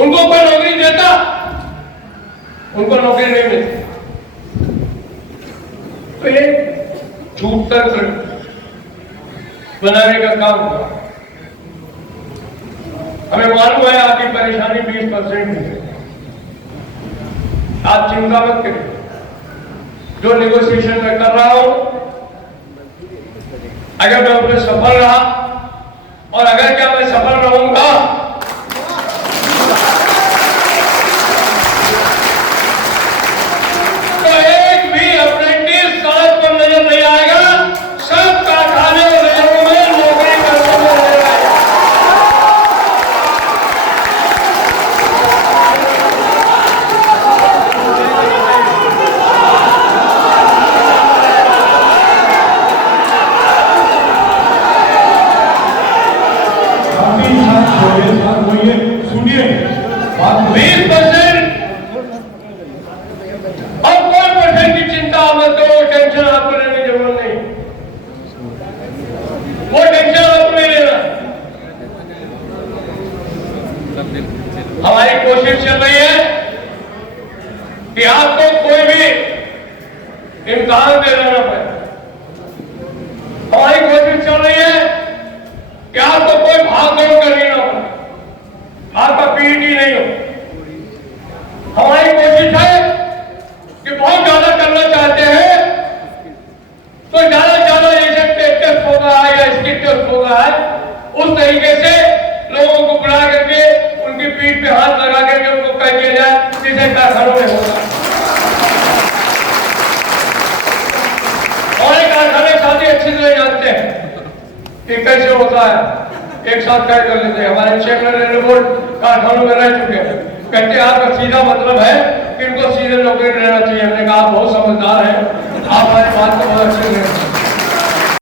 उनको कोई नौकरी देता? उनको नौकरी नहीं मिलती। तो ये झूठ तंत्र बनाने का काम हुआ। हमें मालूम है आपकी परेशानी 20% है। आप चिंता मत करिए, जो नेगोशिएशन मैं कर रहा हूं, अगर मैं उसमें सफल रहा और अगर क्या मैं सफल रहूंगा तो एक भी अप्रेंटिस सड़क पर नजर नहीं आएगा, सब कारखाने और रेलों में नौकरी करने में नजर आएगा। सुनिए 20% और कोई परसेंट की चिंता मत करो, टेंशन आपको लेने की जरूरत नहीं, वो टेंशन आपको नहीं लेना। हमारी कोशिश चल रही है कि आपको कोई भी इम्तिहान देना ना पड़े। हमारी कोशिश चल रही है कि आपको कोई भाग दौड़ करनी ना पड़े, आपका पीईटी नहीं हो। हमारी कोशिश है कि बहुत ज्यादा करना चाहते हैं तो ज्यादा जैसे टेस्ट होता है या स्किट टेस्ट होता है, उस तरीके से लोगों को बुला करके उनकी पीठ पे हाथ लगा करके उनको कह दिया जाए, जैसे कारखानों में होगा। हमारे कारखाने साथी अच्छी तरह जानते हैं कि कैसे होता है, एक साथ तय कर लेते हैं। हमारे चेयरमैन रेलवे बोर्ड कारखानों में रह चुके हैं, कहते हैं आपका सीधा मतलब है कि इनको सीधे नौकरी लेना चाहिए। हमने कहा आप बहुत समझदार हैं, आप हमारी बात को बहुत अच्छे से